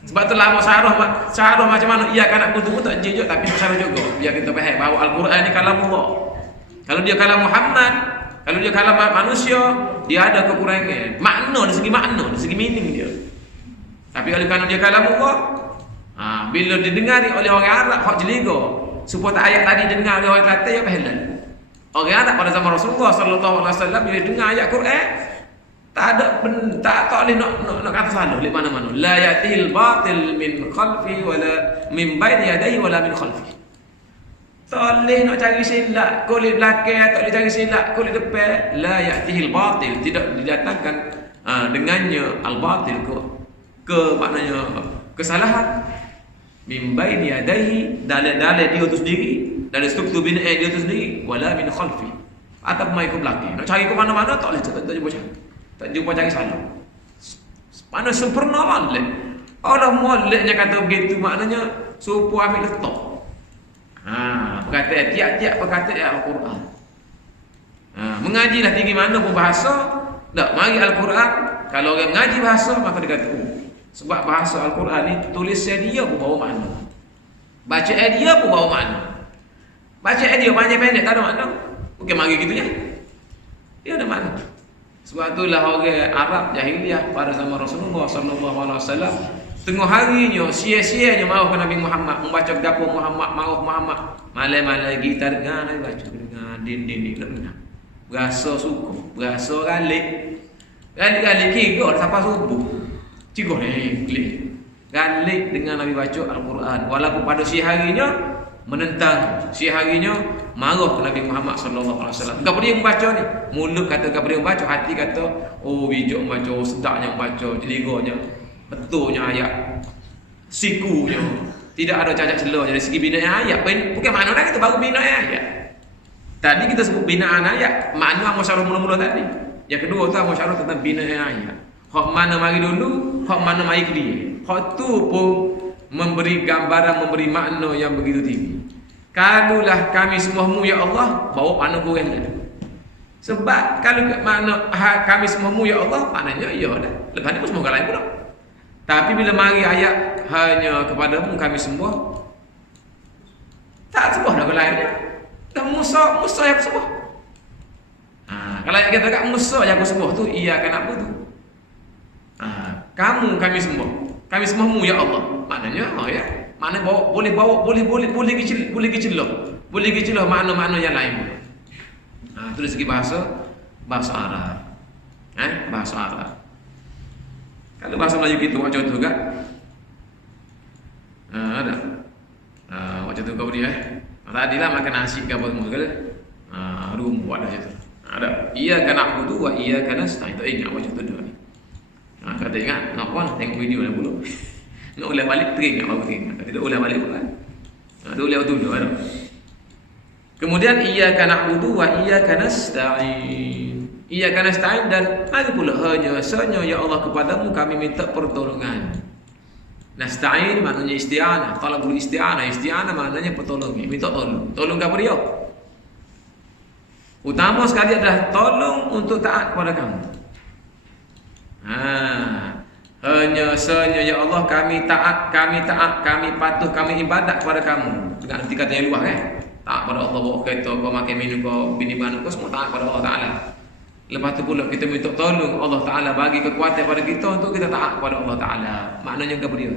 Sebab tu lama syarah macam mana ia kan nak butuh tak jejak tapi syarah juga biar kita faham bahawa Al-Quran ni kalam Allah. Kalau dia kalam Muhammad, Kalau dia kalam manusia, dia ada kekurangan. Makna dari segi meaning dia. Tapi kalau dia kalam Allah, bila didengari oleh orang Arab hak jeliga, supaya ayat tadi didengar oleh orang Kelantan ya halal. Orang Arab pada zaman Rasulullah sallallahu alaihi wasallam bila dengar ayat Quran, tak boleh nak kata salah di mana-mana. La yatil batil min khalfi wala min baini yadayhi wala min khalfi. Tak boleh nak cari silap kulit belakang, tak boleh cari silap kulit depan. La yatihil batil, tidak didatangkan dengannya al-batil ke maknanya kesalahan. Min baini yadayhi, dalil dia tu sendiri, dalil struktur bina'ah dia tu sendiri, wala min khalfi, atau mai ke belakang. Nak cari ke mana-mana tak boleh, tak jumpa cari. Tak jumpa cari salah. Mana sempurna molek. Allah moleknya kata begitu maknanya supaya ambil letak. Perkataan tiap-tiap perkataan Al-Quran. Mengajilah tinggi mana pun bahasa, tak mari Al-Quran. Kalau orang mengaji bahasa maka dia kata sebab bahasa Al-Quran ni tulisan dia pun bawa makna, bacaan dia pun bawa makna. Bacaan dia panjang pendek tak ada makna, bukan mari gitu ya. Dia ada makna. Sebab itulah orang Arab jahiliyah pada zaman Rasulullah sallallahu alaihi wasallam tengah harinya sia-sianya mahu ke Nabi Muhammad, membaca dapur Muhammad, mahu Muhammad, malam-malam kita dengar Nabi baca dengan din dengar. Berasa suka, berasa galik kira siapa subuh. Cikgu ni klik. Galik dengan Nabi baca Al-Quran walaupun pada si harinya menentang, si harinya marah ke Nabi Muhammad sallallahu alaihi wasallam. Gapo dia membaca ni? Mulut kata gapo dia membaca, hati kata oh bijak membaca, sedapnya membaca, telinga betulnya ayat, sikunya tidak ada cacat celah dari segi binaan ayat. Bukan makna dah kita baru binaan ayat. Tadi kita sebut binaan ayat, makna masyarah mula-mula tadi. Yang kedua tu masyarah tentang binaan ayat. Hak mana mari dulu, hak mana mari ke dia. Hak tu pun memberi gambaran, memberi makna yang begitu tinggi. Kalulah kami semuamu ya Allah, bawa mana kurang dah. Sebab kalau makna kami semuamu ya Allah, maknanya ya dah. Lepas ni pun semua lain pula. Tapi bila mari ayat hanya kepadamu kami semua, tak sebuah dah lainnya. Dah Musa yang sebuah. Kalau ayat kita kat Musa yang sebuah tu ia akan apa tu? Kamu kami semuamu ya Allah. Maknanya ya. Makna boleh kecil makna-makna yang lain pula. Itu dari segi bahasa Arab. Bahasa Arab. Kalau bahasa Melayu kita buat contoh kan? Ada. Buat contoh kau dia. Tadilah makan nasi ke apa semua ke? Buat dah situ. Ada. Ia kan aku tu, ia kan nasta'in. Tak ingat buat contoh dia ni. Kata ingat, nak apa? Tengok video dah dulu. Nak ulang balik teringat baru teringat. Tidak ulang balik pula. Dia ulang betul dulu. Kemudian iyyaka na'budu wa iyyaka nasta'in. Iyyaka nasta'in dan ada pula hanya ya Allah kepadamu kami minta pertolongan. Nasta'in maknanya isti'anah. Talabul isti'anah. Isti'anah maknanya pertolongan. Minta tolong. Tolong kepada dia. Utama sekali adalah tolong untuk taat kepada kamu. Hanya ya Allah kami taat, kami patuh, kami ibadat kepada kamu. Dengan arti kata yang luar kan? Taat kepada Allah, bawa kereta, kau makan minum, kau bini mana, kau semua taat kepada Allah Ta'ala. Lepas tu pula kita minta tolong Allah Ta'ala bagi kekuatan pada kita untuk kita taat kepada Allah Ta'ala. Maknanya apa dia?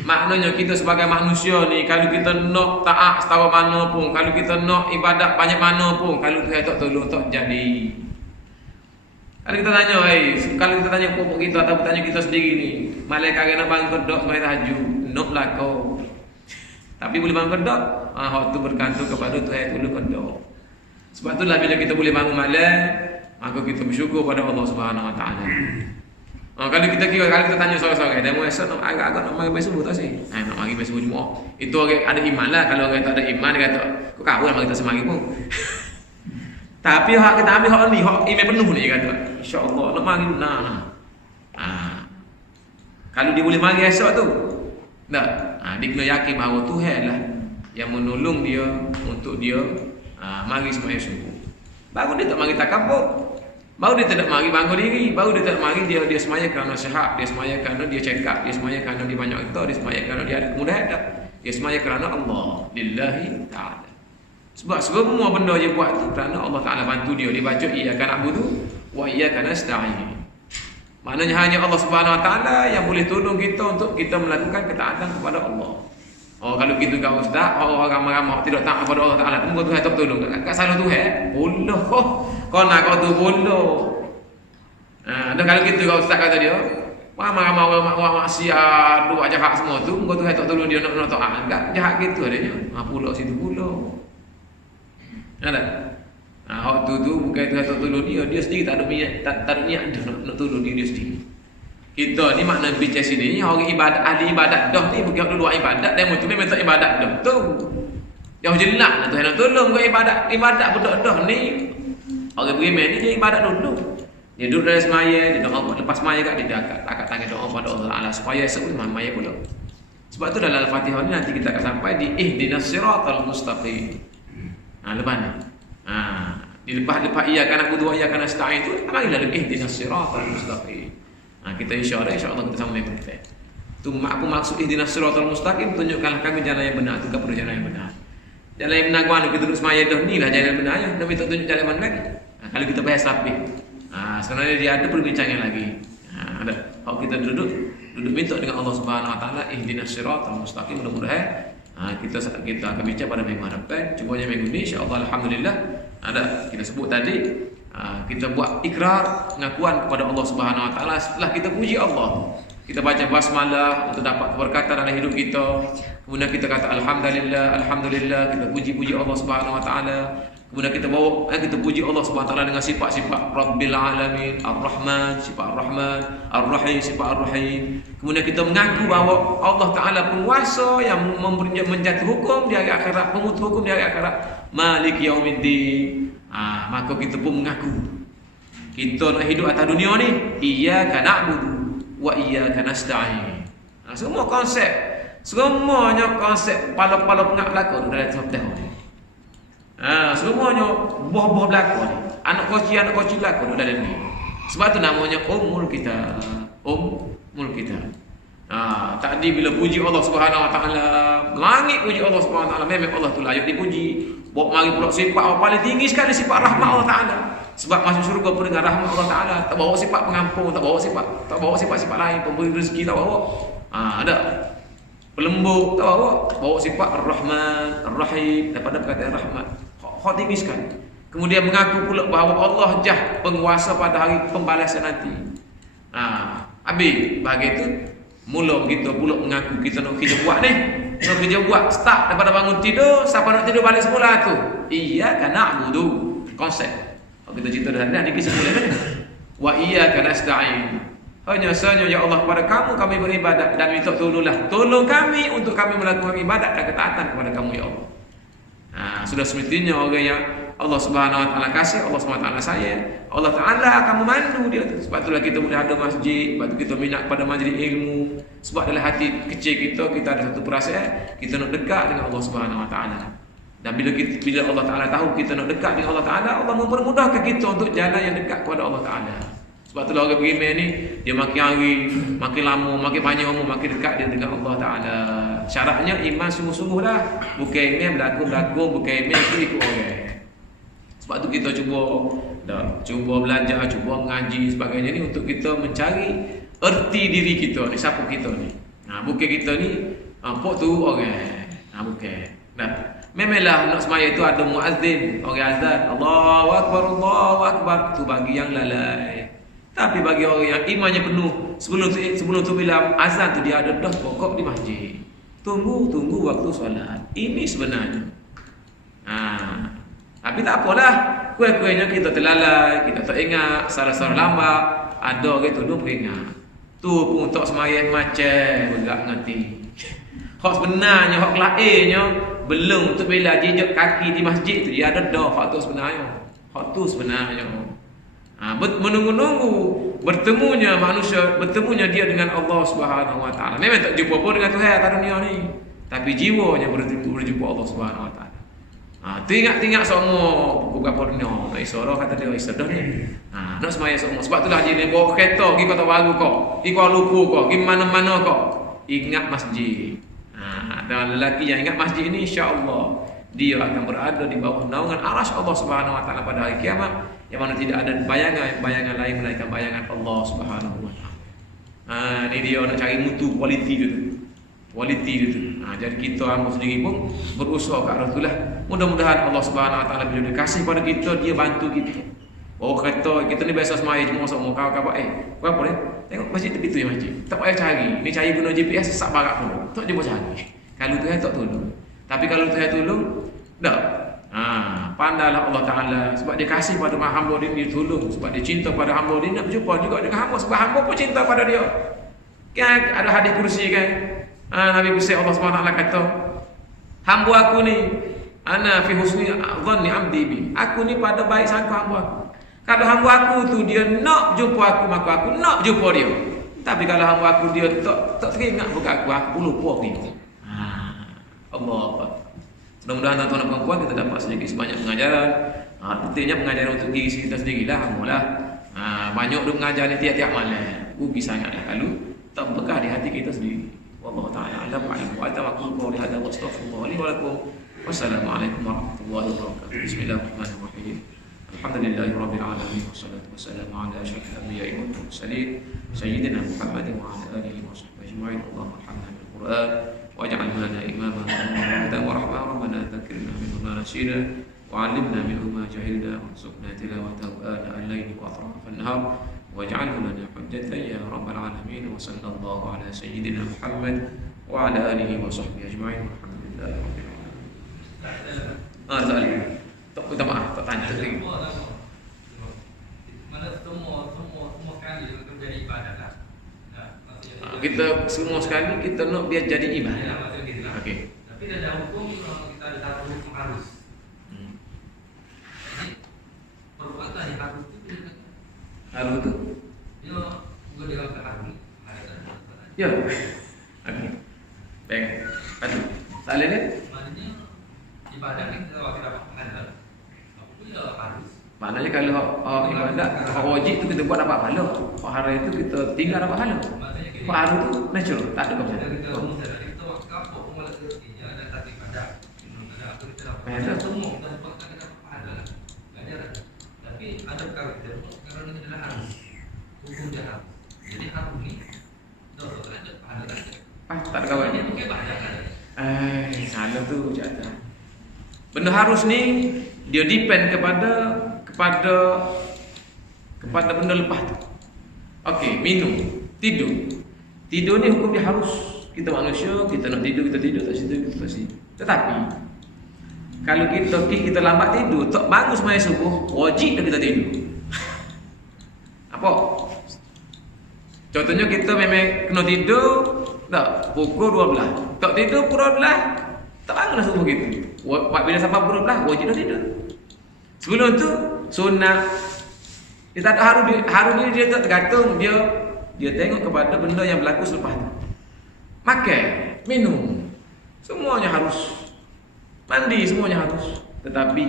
Maknanya kita sebagai manusia ni, kalau kita nak taat setara mana pun, kalau kita nak ibadat banyak mana pun, kalau Tuhan tak tolong tak jadi. Kalau kita tanya, kalau kita tanya pokok kita atau tanya kita sendiri ni, malaikat nak bangun kedok semai tahajud, nak lah kau. Tapi boleh bangun kedok, hak tu bergantung kepada Tuhan dulu kedok. Sebab itulah bila kita boleh bangun malam, maka kita bersyukur pada Allah Subhanahu Wa Taala. Kalau kita tanya seorang-seorang, demo esok nak agak-agak nak mari subuh tak sih? Nak mari subuh Jumaat. Itu orang ada iman lah. Kalau orang tak ada iman dia kata, kau kau mari kita semari pun. Tapi hak kita ambil hak ni, hak iman penuh ni dia kata. Insya-Allah nak mari kalau dia boleh mari esok tu. Tak. Dia kena yakin bahawa Tuhan lah yang menolong dia untuk dia mari sembahyang subuh. Baru dia tak mari takabur. Baru dia tidak mari bangun diri, baru dia tidak mari dia sembahyang kerana sihat, dia sembahyang kerana dia check up, dia sembahyang kerana dia banyak harta, dia sembahyang kerana dia ada kemudahan, dia sembahyang kerana Allah lillahi ta'ala. Sebab semua benda dia buat tu kerana Allah Ta'ala bantu dia. Dia baca iyyaka na'budu wa iyyaka nasta'in. Maknanya hanya Allah Subhanahu Wa Ta'ala yang boleh tolong kita untuk kita melakukan ketaatan kepada Allah. Oh, kalau gitu kau ustaz, orang ramai-ramai tidak taat kepada Allah Ta'ala, tunggu Tuhan tak tolong. Kat salah Tuhan, bodoh. Kau nak kau tu bodoh. Dan kalau gitu kau ustaz kata dia, ramai-ramai orang maksiat, buat jahat semua tu, tunggu Tuhan tak tolong dia nak taat. Enggak jahat gitu adanya. Pulau situ pulau. Ada. Waktu tu bukan Tuhan tak tolong dia sendiri tak ada niat nak tolong dia sendiri. Kita ni makna bicara sini orang ibadat, ahli ibadat dah ni bukan dulu ibadat dan tu memang tak ibadat dah tu. Yang jelas lah Tuhan nak tolong kau ibadat budak dah ni. Orang beriman ni dia ibadat dulu. Dia duduk dalam semaya, dia doa lepas semaya kat dia angkat tangan doa pada Allah Taala supaya seumpama maya pula. Sebab tu dalam Al-Fatihah ni nanti kita akan sampai di ihdinas siratal mustaqim. Lepas ni. Dilepas iyyaka na'budu wa iyyaka nasta'in itu marilah ihdinas siratal mustaqim. Kita insya-Allah kita sama betul. Tu aku maksud ihdinas siratal mustaqim, tunjukkanlah kami jalan yang benar, tu kepada jalan yang benar. Jalan yang benar mana kita duduk semaya dah ni lah jalan yang benar ya. Nabi tak tunjuk jalan mana lagi. Kalau kita bahas lapis. Sebenarnya dia ada perbincangan lagi. Ada. Kalau kita duduk minta dengan Allah Subhanahu Wa Taala ihdinas siratal mustaqim, mudah-mudahan kita akan bincang pada minggu depan. Cumanya minggu ni insya-Allah alhamdulillah ada kita sebut tadi kita buat ikrar pengakuan kepada Allah Subhanahu Wa Taala setelah kita puji Allah. Kita baca basmalah untuk dapat keberkatan dalam hidup kita. Kemudian kita kata alhamdulillah, kita puji Allah Subhanahu Wa Taala. Kemudian kita bawa kita puji Allah Subhanahu Wa Taala dengan sifat-sifat Rabbil Alamin, Ar-Rahman, sifat Ar-Rahman, Ar-Rahim, sifat Ar-Rahim. Kemudian kita mengaku bahawa Allah Taala penguasa yang menjatuh hukum di hari akhirat, pemutus hukum di hari akhirat, Malik Yaumiddin. Maka kita pun mengaku kita nak hidup atas dunia ni iyyaka na'budu wa iyyaka nasta'in. Semuanya konsep pala-pala pengak belaka dalam Fatihah ni. Semuanya buah-buah belaka ni. Anak koci belaka dalam ni. Sebab tu namanya Ummul Kitab. Ummul Kitab. Tadi bila puji Allah Subhanahu Wa Taala, langit puji Allah Subhanahu Wa Taala, memang Allah tu layak dipuji. Bawa mari pula sifat yang paling tinggi sekali, sifat rahmat Allah Taala. Sebab masuk syurga pun dengan rahmat Allah Taala, tak bawa sifat pengampun, tak bawa sifat lain, pemberi rezeki tak bawa. Ada pelembut tak bawa sifat Ar-Rahman, Ar-Rahim daripada perkataan rahmat. Hak tinggi sekali. Kemudian mengaku pula bahawa Allah jah penguasa pada hari pembalasan nanti. Habis bagi itu mula kita pula mengaku kita nak kerja buat ni. Nak kerja buat start daripada bangun tidur sampai nak tidur balik semula tu. Iyyaka na'budu. Konsep. Kalau kita cerita dah ni kisah mula ni. Wa iyyaka nasta'in. Hanya sahaja ya Allah kepada kamu kami beribadat dan minta tolonglah. Tolong kami untuk kami melakukan ibadat dan ketaatan kepada kamu ya Allah. Sudah semestinya orang yang Allah Subhanahu Wa Taala kasih, Allah Subhanahu Wa Taala sayang, Allah Taala akan memandu dia. Sebab itulah kita boleh ada masjid, sebab itu kita minat pada majlis ilmu. Sebab dalam hati kecil kita ada satu perasaan kita nak dekat dengan Allah Subhanahu Wa Taala. Dan bila Allah Taala tahu kita nak dekat dengan Allah Taala, Allah mempermudahkan kita untuk jalan yang dekat kepada Allah Taala. Sebab itulah orang beriman ni dia makin hari, makin lama, makin panjang umur, makin dekat dia dengan Allah Taala. Syaratnya iman sungguh-sungguh dah. Bukan iman berlaku-berlaku, bukan iman ikut orang. Sebab tu kita cuba belajar, cuba mengaji sebagainya ni untuk kita mencari erti diri kita ni, siapa kita ni. Bukan kita ni pok tu orang. Bukan. Memanglah nak semaya itu ada muazzin, orang azan, Allahu akbar, Allahu akbar, tu bagi yang lalai. Tapi bagi orang yang imannya penuh, sebelum tu bila azan tu dia ada dah pokok di masjid. Tunggu waktu solat. Ini sebenarnya. Tapi tak apalah. Kuih-kuihnya kita terlalai, kita tak ingat, salah-salah lambat, ada orang tolong peringat. Tu pun tak semayang macam bergak ngerti. Hak sebenarnya, hak lainnya belum tu bila jejak kaki di masjid tu dia ada dah hak tu sebenarnya. Hak tu sebenarnya. Menunggu-nunggu bertemunya manusia, bertemunya dia dengan Allah Subhanahu Wa Taala. Memang tak jumpa pun dengan Tuhan atas dunia ni, tapi jiwanya berjumpa Allah Subhanahu Wa Taala. Tengok semua beberapa dunia. Isara kata dia isadah ni. Nak semaya semua. Sebab itulah dia bawa kereta pergi Kota Baru kau, pergi Kuala Lumpur kau, pergi mana-mana kau. Ingat masjid. Ada lelaki yang ingat masjid ni insya-Allah dia akan berada di bawah naungan arasy Allah Subhanahu wa taala pada hari kiamat, yang mana tidak ada bayangan lain melainkan bayangan Allah Subhanahu wa taala. Ini dia nak cari mutu kualiti dia tu. Kualiti dia tu. Jadi kita hamba sendiri pun berusaha ke arah itulah. Mudah-mudahan Allah Subhanahu wa taala bila dia kasih pada kita, dia bantu kita. Oh kata kita ni biasa semai semua sama kawan-kawan apa ni? Tengok masjid tepi tu ya masjid. Tak payah cari. Ni cari guna GPS sesak barak pun. Tak jumpa cari. Kalau Tuhan tak tolong. Tapi kalau Tuhan tolong, dak. Pandailah Allah Taala sebab dia kasih pada hamba dia tolong, sebab dia cinta pada hamba dia, nak berjumpa juga dengan hamba sebab hamba pun cinta pada dia. Kan ada hadis kursi kan. Nabi besar Allah Subhanahu wa taala kata, hamba aku ni ana fi husni dhanni 'abdi bi. Aku ni pada baik sangka hamba aku. Kalau hamba aku tu dia nak jumpa aku, maka aku nak jumpa dia. Tapi kalau hamba aku dia tak teringat bukan aku lupa dia. Allah Akbar. Mudah-mudahan tuan-tuan dan puan-puan kita dapat sedikit sebanyak pengajaran. Pentingnya pengajaran untuk diri kita sendirilah, alhamdulillah. Banyak duk mengajar ni tiap-tiap malam. Rugi sangatlah kalau tak berkah di hati kita sendiri. Wallahu ta'ala a'lam wa atawakkal qawli hadza wa astaghfirullah li wa lakum. Wassalamualaikum warahmatullahi wabarakatuh. Bismillahirrahmanirrahim. Alhamdulillahirabbil alamin wassalatu wassalamu ala asyrafil anbiya'i wal mursalin sayyidina Muhammadin wa ala alihi wa sahbihi ajma'in. Allahumma arhamna bil Qur'an waj'al lana imaman wa rahmatan rabbana dzakirna minhu ma nasina wa 'allimna minhu ma jahilna warzuqna tilawatahu ana al-laili wa atrafan nahar waj'alhu lana hujjatan ya rabbal alamin. Wa sallallahu ala sayyidina Muhammad wa ala alihi wa sahbihi ajma'in. Alhamdulillahi rabbil alamin. Tak minta maaf, tak tanya lagi. Mana semua kali terjadi ibadah lah. Kita semua sekali kita nak biar jadi ibadah. Okey. Tapi dalam hukum kita ada satu hukum harus. Jadi perbuatan yang harus itu Harus tu? dia bukan dia kata harus. Ya. Okey. Baik. Aduh. Salah ni? Maknanya ibadah ni kita dapat pahala. Apa pun dia harus. Maknanya kalau ibadah wajib tu kita buat dapat pahala. Kalau haram itu kita tinggal dapat pahala. Kalau haram tu natural, tak ada apa-apa. Kita wakaf apa pun malah rezekinya ada tak ibadah. Kita dapat semua kita dapat pahala. Ganjaran. Tapi ada perkara kita buat perkara ini adalah harus. Hukum dia harus. Jadi harus ni dosa ada pahala saja. Tak ada kawan. Dia bukan ibadah kan. Salah tu jatuh. Benda harus ni dia depend kepada benda lepas tu. Okey, minum, tidur. Tidur ni hukum dia harus. Kita manusia, kita nak tidur, kita tidur tak situ, kita tak situ. Tetapi kalau kita lambat tidur, tak bangun sembahyang subuh, wajib dah kita tidur. Apa? Contohnya kita memang kena tidur tak pukul 12. Tak tidur pukul 12, tak bangunlah subuh kita. Bila sampai pukul 12, wajib dah tidur. Sebelum tu sunnah. Dia tak ada haru ni dia tak tergantung, dia tengok kepada benda yang berlaku selepas tu. Makan, minum, semuanya harus. Mandi semuanya harus. Tetapi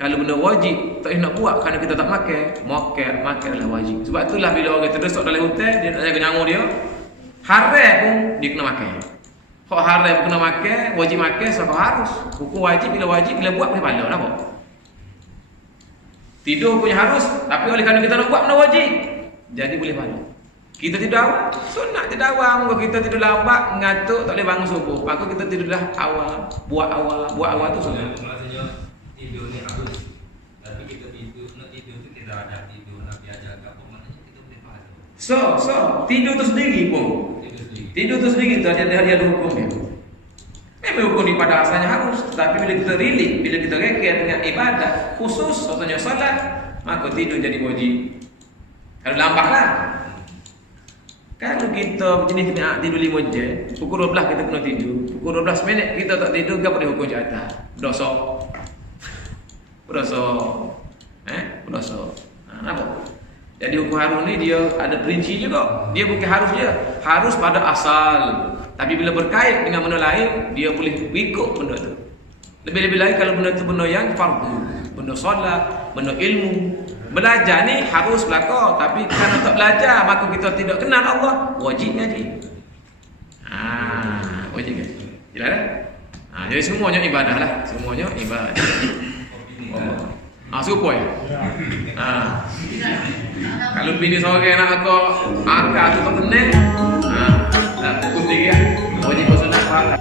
kalau benda wajib tak nak buat kerana kita tak makan adalah wajib. Sebab itulah bila orang terdesak dalam hutan, dia nak jaga nyawa dia, haram pun dia kena makan. Kalau haram kena makan, wajib makan, sebab harus. Hukum wajib bila buat boleh pahala, kenapa? Tidur punya harus, tapi oleh kerana kita nak buat benda wajib, jadi boleh pahala. Kita tidur awal, sunat tidur awal. Kalau kita tidur lambat, ngantuk, tak boleh bangun subuh. Maka kita tidurlah awal, buat awal tu sunat. Maksudnya tidur ni harus. Tapi kita tidur, nak tidur tu kita ada tidur, nak belajar ke apa, maknanya kita boleh pahala. So, tidur tu sendiri pun. Tidur tu sendiri tu ada hukum dia. Memang hukum ni pada asalnya harus, tetapi bila kita relate, bila kita reka dengan ibadah khusus, contohnya salat, maka tidur jadi wajib. Kalau lambatlah. Kalau kita jenis tidur 5 jam, pukul 12 kita kena tidur, pukul 12 minit kita tak tidur, apa dia hukum jatah? Berdosa. Kenapa? Jadi hukum harus ni dia ada perinci juga. Dia bukan harus je, harus pada asal. Tapi bila berkait dengan benda lain, dia boleh ikut benda tu. Lebih-lebih lagi kalau benda tu benda yang fardu, benda solat, benda ilmu. Belajar ni harus belaka, tapi kerana tak belajar maka kita tidak kenal Allah, wajib ngaji. Wajib ngaji. Jelas tak? Jadi semuanya ibadah lah, semuanya ibadah. Supaya. Kalau bini sore nak aku angkat tu penting. Dah putih ya. Wajib sudah pakai.